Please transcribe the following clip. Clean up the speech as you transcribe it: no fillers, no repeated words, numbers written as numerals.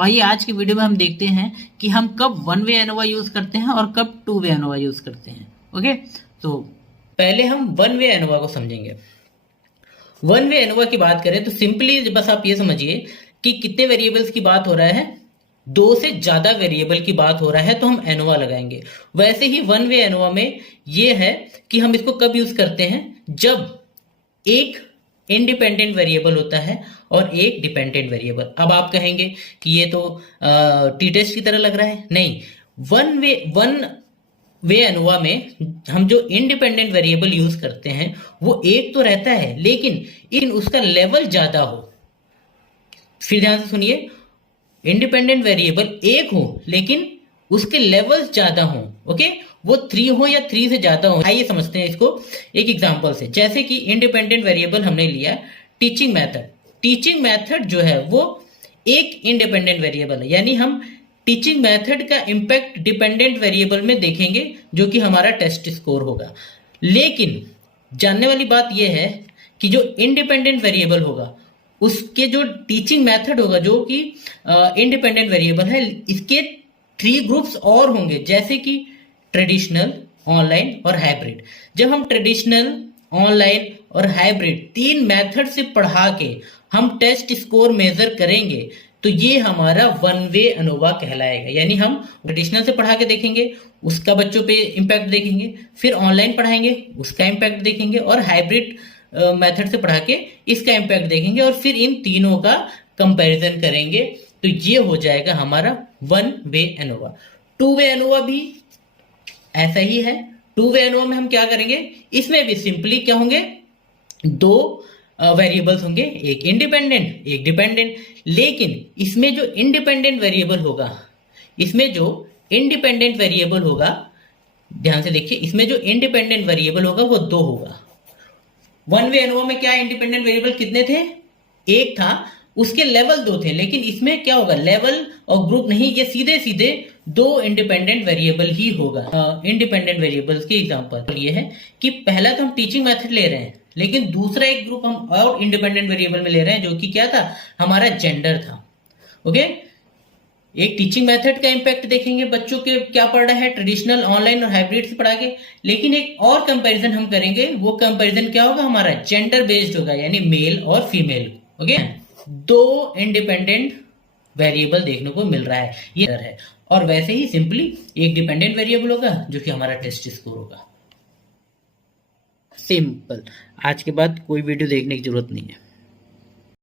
आइए आज की वीडियो में हम देखते हैं कि हम कब वन वे एनोवा यूज करते हैं और कब टू वे एनोवा यूज करते हैं। ओके, तो पहले हम वन वे एनोवा को समझेंगे। वन वे एनोवा की बात करें तो सिंपली बस आप ये समझिए कि कितने वेरिएबल्स की बात हो रहा है, दो से ज्यादा वेरिएबल की बात हो रहा है तो हम एनोवा लगाएंगे। वैसे ही वन वे एनोवा में ये है कि हम इसको कब यूज करते हैं, जब एक इंडिपेंडेंट वेरिएबल होता है और एक डिपेंडेंट वेरिएबल। अब आप कहेंगे कि ये तो टी टेस्ट की तरह लग रहा है। नहीं, वन वे एनोवा में हम जो इंडिपेंडेंट वेरिएबल यूज करते हैं वो एक तो रहता है, लेकिन इन उसका लेवल ज्यादा हो। फिर ध्यान से सुनिए, इंडिपेंडेंट वेरिएबल एक हो लेकिन उसके लेवल्स ज्यादा हो। ओके, वो 3 हो या 3 से ज्यादा हो। आइए समझते हैं इसको एक एग्जांपल से। जैसे कि इंडिपेंडेंट वेरिएबल हमने लिया टीचिंग मेथड। टीचिंग मेथड जो है वो एक इंडिपेंडेंट वेरिएबल है, यानी हम टीचिंग मेथड का इंपैक्ट डिपेंडेंट वेरिएबल में देखेंगे जो कि हमारा टेस्ट स्कोर होगा। लेकिन जानने वाली बात यह है कि जो इंडिपेंडेंट वेरिएबल होगा उसके जो टीचिंग मेथड होगा जो कि इंडिपेंडेंट वेरिएबल है, इसके 3 ग्रुप्स और होंगे, जैसे कि ट्रेडिशनल, ऑनलाइन और हाइब्रिड। जब हम ट्रेडिशनल, ऑनलाइन और हाइब्रिड 3 मेथड से पढ़ा के हम टेस्ट स्कोर मेजर करेंगे तो ये हमारा वन वे एनोवा कहलाएगा। यानी हम ट्रेडिशनल से पढ़ा के देखेंगे, उसका बच्चों पे इम्पैक्ट देखेंगे, फिर ऑनलाइन पढ़ाएंगे, उसका इम्पैक्ट देखेंगे, और हाइब्रिड मेथड से पढ़ा के इसका इम्पैक्ट देखेंगे, और फिर इन तीनों का कंपैरिजन करेंगे। तो ये हो जाएगा हमारा one way ANOVA. Two way ANOVA भी ऐसा ही है। टू वे एनोवा में हम क्या करेंगे, इसमें भी सिंपली क्या होंगे, 2 वेरिएबल्स होंगे, एक इंडिपेंडेंट एक डिपेंडेंट। लेकिन इसमें जो इंडिपेंडेंट वेरिएबल होगा, इसमें जो इंडिपेंडेंट वेरिएबल होगा, ध्यान से देखिए, इसमें जो इंडिपेंडेंट वेरिएबल होगा वो 2 होगा। वन वे एनोवा में क्या इंडिपेंडेंट वेरिएबल कितने थे, एक था, उसके लेवल 2 थे। लेकिन इसमें क्या होगा, लेवल और ग्रुप नहीं, ये सीधे सीधे 2 इंडिपेंडेंट वेरिएबल ही होगा। इंडिपेंडेंट वेरिएबल्स के एग्जांपल ये है कि पहला तो हम टीचिंग मेथड ले रहे हैं, लेकिन दूसरा एक ग्रुप हम और इंडिपेंडेंट वेरिएबल में ले रहे हैं जो कि क्या था, हमारा जेंडर था। ओके, एक टीचिंग मेथड का इंपैक्ट देखेंगे, बच्चों के क्या पढ़ रहा है, ट्रेडिशनल, ऑनलाइन और हाइब्रिड से पढ़ा के। लेकिन एक और कंपैरिजन हम करेंगे, वो कंपैरिजन क्या होगा, हमारा जेंडर बेस्ड होगा, यानी मेल और फीमेल। ओके, 2 इंडिपेंडेंट वेरिएबल देखने को मिल रहा है, ये है। और वैसे ही सिंपली एक डिपेंडेंट वेरिएबल होगा जो कि हमारा टेस्ट स्कोर होगा। सिंपल। आज के बाद कोई वीडियो देखने की जरूरत नहीं है।